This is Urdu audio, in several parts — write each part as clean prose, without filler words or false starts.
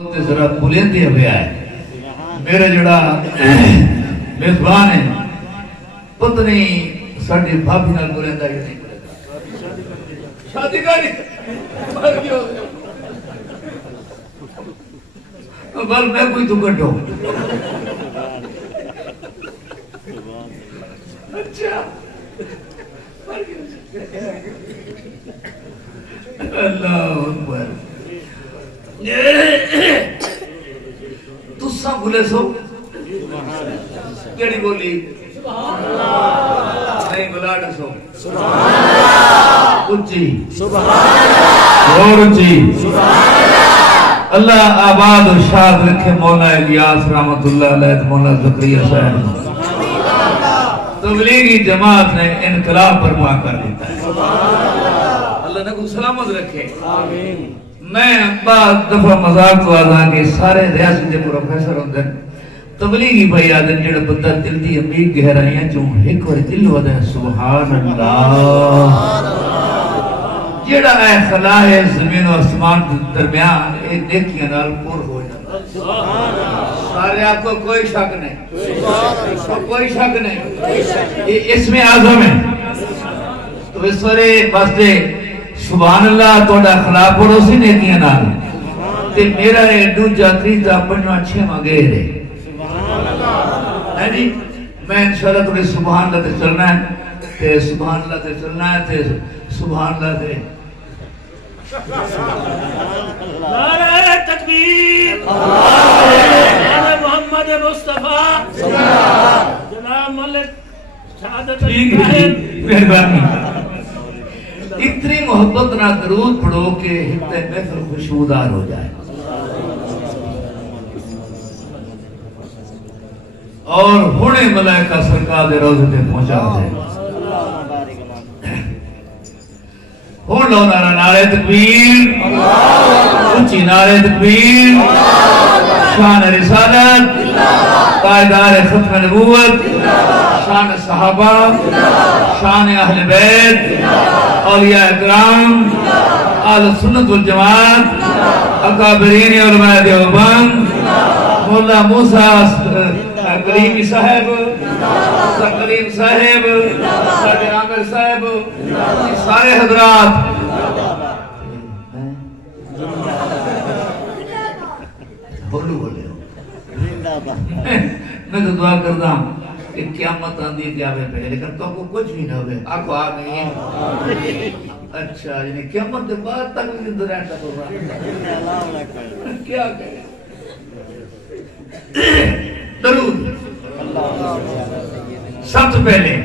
ذرا بلندی ہوئے آئے میرے جڑا میزبان ہے پتہ نہیں ساڑھے بھابی نال بلندہ یا نہیں بلندہ شادی کاری بل میں کوئی تو گھٹو اچھا اللہ اکبر تُسا بھولے سو کیڑی بولی نہیں بلاڈ سو اچھی اور اچھی اللہ آباد و شاد رکھے مولا الیاس رحمت اللہ علیہ مولا زکریہ صاحب تبلیغی جماعت نے انقلاب برپا کر دیتا ہے اللہ نے کو سلامت رکھے آمین میں بعد دفعہ مذاق تو آدھا کہ سارے ریاست کے پروفیسر ہوندے تبلیغی بھائی آدھن جڑا بندہ دل دی امید گہرائیاں چوں ایک اور دل ہو دے سبحان اللہ جڑا اے خلا ہے زمین و اسمان درمیان ایک نیکیاں نال پور ہو جاتا سارے آپ کو کوئی شک نہیں کوئی شک نہیں اس میں اعظم ہے تو اس وارے واسطے سبحان اللہ توڑا خلاف پڑوسی نے کیا نال تے میرا ہے دو جاتری تا پنجوہ چھے مانگے رہے ہے جی میں انشاءاللہ توڑے سبحان اللہ تے چلنا ہے تے سبحان اللہ تے چلنا ہے تے سبحان اللہ تے نعرہ تکبیر نعرہ محمد مصطفیٰ جناب ملک شہادت ابراہیم مہربانی اتنی محبت نہ درود پڑھو کہ حبت محفل خوشبودار ہو جائے اور ہونے ملائکہ سرکار دے روزے پہ پہنچا دے ہون لو نعرہ نعرہ تکبیر اونچی نعرہ تکبیر شان رسالت تاجدار ختم نبوت شان صحابہ شان اہل بیت اولیاء اکرام آل سنت والجماعت اکابرین علماء دیوبند مولا موسیٰ کلیمی صاحب کلیم صاحب ساڑھے عامر صاحب سارے حضرات بولو بولے ہو میں تو دعا کرتا ہوں کہ قیامت آندھی قیامت پہ لیکن تو کو کچھ بھی نہ ہوئے آنکھو آگئی اچھا یعنی قیامت دے بعد تک بھی زندہ رہتا ہوگا کیا کہے درود سب سے پہلے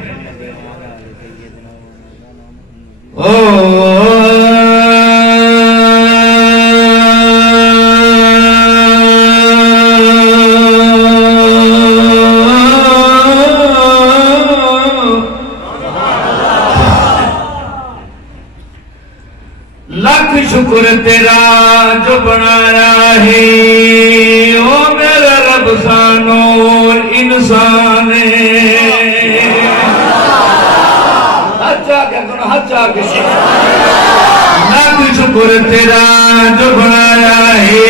لاکھ شکر تیرا جو بنایا ہے او میرا رب سانو انسان لاکھ شکر تیرا جو بنایا ہے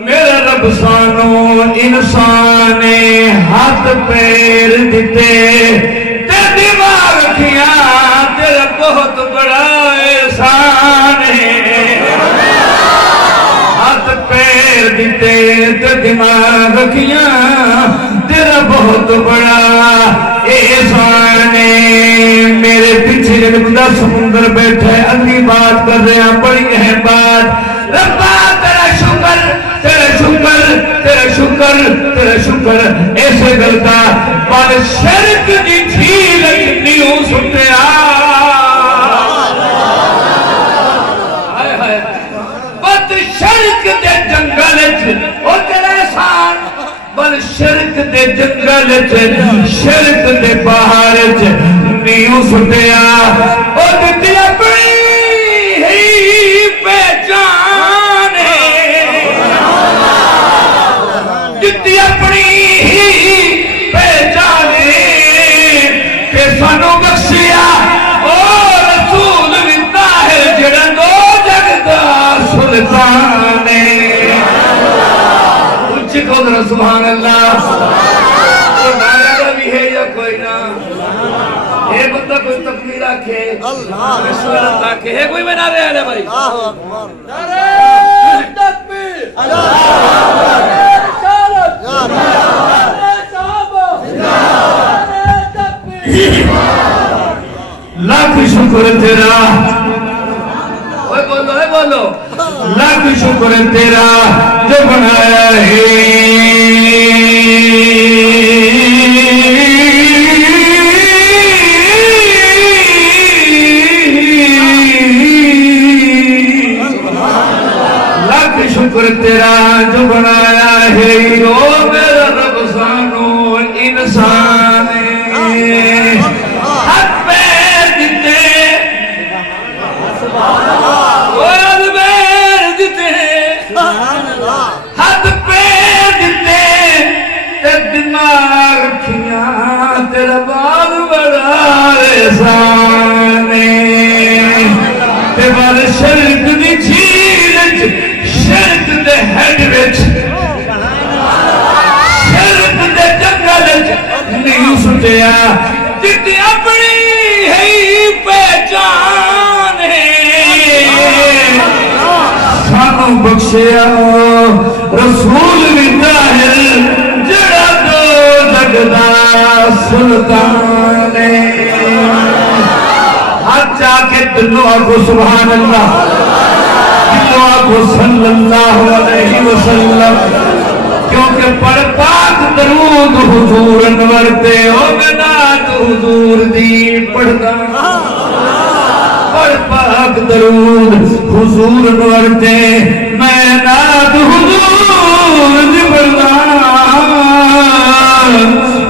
میرا رب سانو انسان ہاتھ پیر دیتے تے دماغ کیا تیرا بہت بڑا احسان ہے ہاتھ پیر دیتے تے دماغ کیا تیرا بہت بڑا احسان ہے میرے پیچھے جنبدہ سمندر بیٹھے اگلی بات کر رہے ہیں بڑی اہم بات ربا تیرا شکر تیرا شکر تیرا شکر تیرا شکر ایسے گلتا پر شرک دی جھیل نیوں سنتے بد شرک دے جنگل او تیرا احسان بل شرک دے جنگل شرک دے پہاڑ نیوں سنتے او دتی اپنی ہی پہچان دتی اپنی ہی پہچان سبحان اللہ وہ نعرہ بھی ہے یا کوئی نہ اے بندہ کوئی تکبیر آکھے رسولت آکھے ہے کوئی میں نعرہ ہے بھائی نعرہ تکبیر لاکھ شکر تیرا اے بولو لاکھ شکر تیرا جو بنایا ہے لاکھ شکر تیرا جو بنایا ہے او میرا رب سانو انسان تیرا بال بڑا رسانے تیبال شرک دی جھیل شرک دے ہیڈ وچ شرک دے جنگل نہیں سٹیا جتی اپنی ہے پہچان ہے سانو بخشیا رسول بھی طاہر جڑا جگدا سلطان ہاتھ جا کے دلوں آگو سبحان اللہ دلوں آگو صلی اللہ علیہ وسلم کیونکہ پڑھ پاک درود حضور انورتے ہو بنات حضور دی پڑھتا پڑھ پاک درود حضور انورتے میں نات حضور دی پڑھتا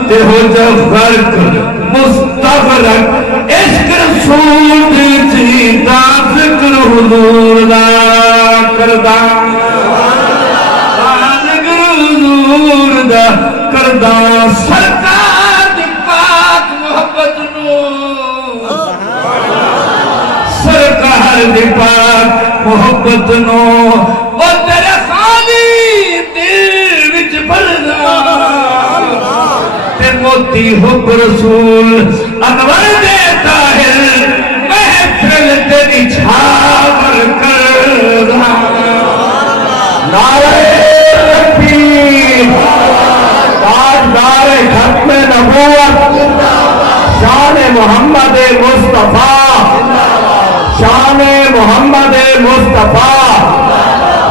تے ہو جب فرق مستغرق عشق رسول جیتا ذکر حضور دا کردہ ذکر حضور دا کردہ سرکار دی پاک محبت نو سرکار دی پاک محبت نو وہ تیرے خالی دل وچ بھرنا موتی حب رسول انور دے طاہر محفل تیری چھاور کر رہا نعرہ تکبیر تاجدار ختم نبوت شان محمد مصطفیٰ شان محمد مصطفیٰ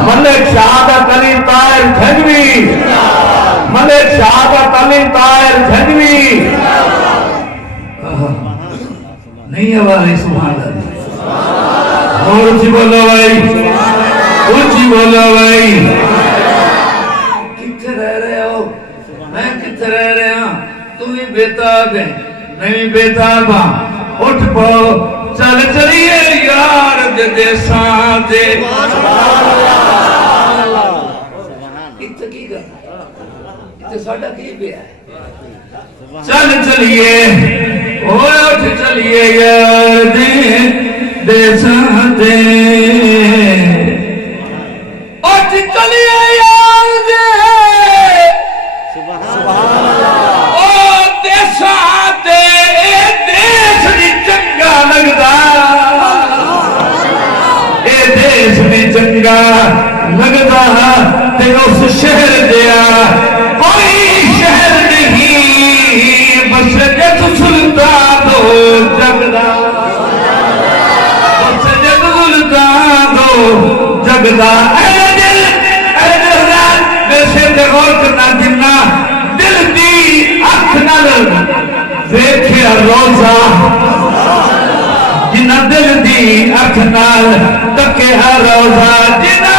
ملک شہادت علی طاہر جھنگوی ملک شہادت علی طاہر جھنگوی نہیں آواز سبحان اللہ اور اچھی بولو بھائی اچھی بولو بھائی کتھے رہ رہے ہو میں کتھے رہ رہے ہاں تمہیں بیتاب ہیں نہیں بیتاب ہاں اٹھ پاؤ چل چلیے یار دے ساتھے کتھے کی کرنا تے ساڑھا کی بھی ہے چل چلیے اٹھ چلیے یار دے ساتھے اٹھ چلیے یار دے ساتھے دیس نہیں چنگا لگدا اے دیس نہیں چنگا لگدا تے اس شہر دیا کوئی شہر نہیں بس جت سلطان ہو جگدا بس جت سلطان ہو جگدا اے دل ویسے تے غور کرنا جنہ دل دی اکھ نال ویکھیا روزہ جنہ دل دی اکھ نال تکیا روزہ جنہ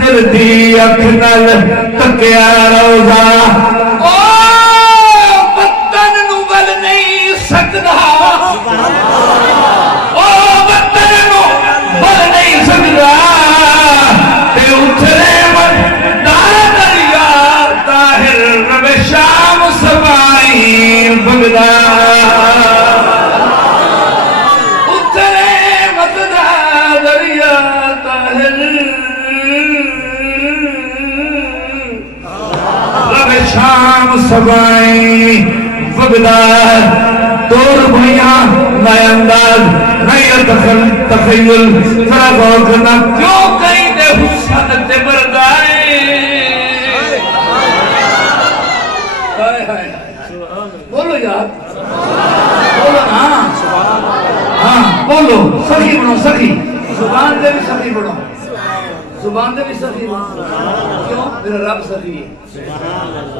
دل دی اکھ نال تکیا روزہ او وطن نو ول نہیں سکدا او وطن نو ول نہیں سکدا تے اترے من دار دریا طاہر رب شام سمائی تخیل ذرا غور کرنا کیوں کہیں دے حسن تے بردائے بولو یار بولو ہاں بولو سخی بنو سخی زبان دے بھی سخی بنو زبان دے بھی سخی بنو کیوں میرا رب سخی ہے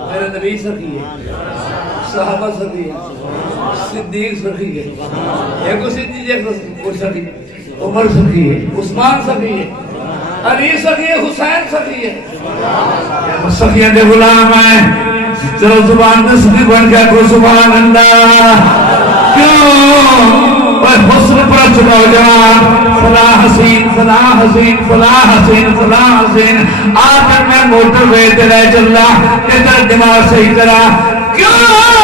میرا نبی سخی ہے صحابہ سخی ہے صدیق سخی ہے ایک صدیق وہ سخی عمر سخی ہے عثمان سخی ہے علی سخی ہے حسین سخی ہے سخیان دے غلام ہیں چلو زبان دے سخی بن گیا کو سبحان اللہ کیوں حسن پر چکاؤ جوان فلاں حسین فلاں حسین فلاں حسین فلاں حسین آخر میں موٹر وے تے رہ چلا ادھر دماغ صحیح کرا کیوں